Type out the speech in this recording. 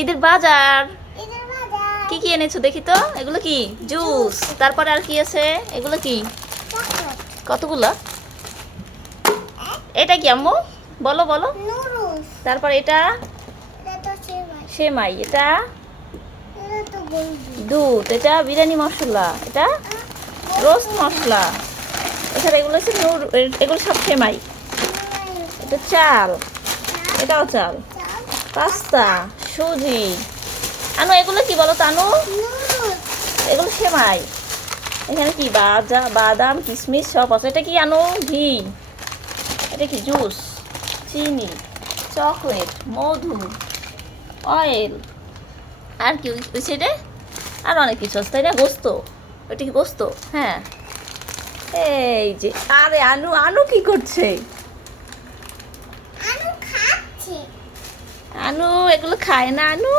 ঈদের বাজার কি কি এনেছো দেখি তো। এগুলো কি? জুস। তারপরে আর কি আছে? এগুলো কি? কতগুলো? এটা কি আম্মু? বলো বলো। তারপর এটা সেমাই, এটা দুধ, এটা বিরিয়ানি মশলা, এটা রোস্ট মশলা। এছাড়া এগুলো হচ্ছে এগুলো সব সেমাই। এটা চাল, এটাও চাল, পাস্তা, সুজি। আনু এগুলো কি বলো তো আনু? এগুলো সেমাই। এখানে কি বাদাম কিশমিশ সব আছে। এটা কি আনু? ঘি। এটা কি? জুস, চিনি, চকলেট, মধু, অয়েল। আর কি হয়েছে রে? আর অনেক কিছু আছে তাই না? গোস্ত। ওইটা কি গোস্ত? হ্যাঁ। এই যে, আরে আনু আনু কি করছে? আনু এগুলো খায় না আনু।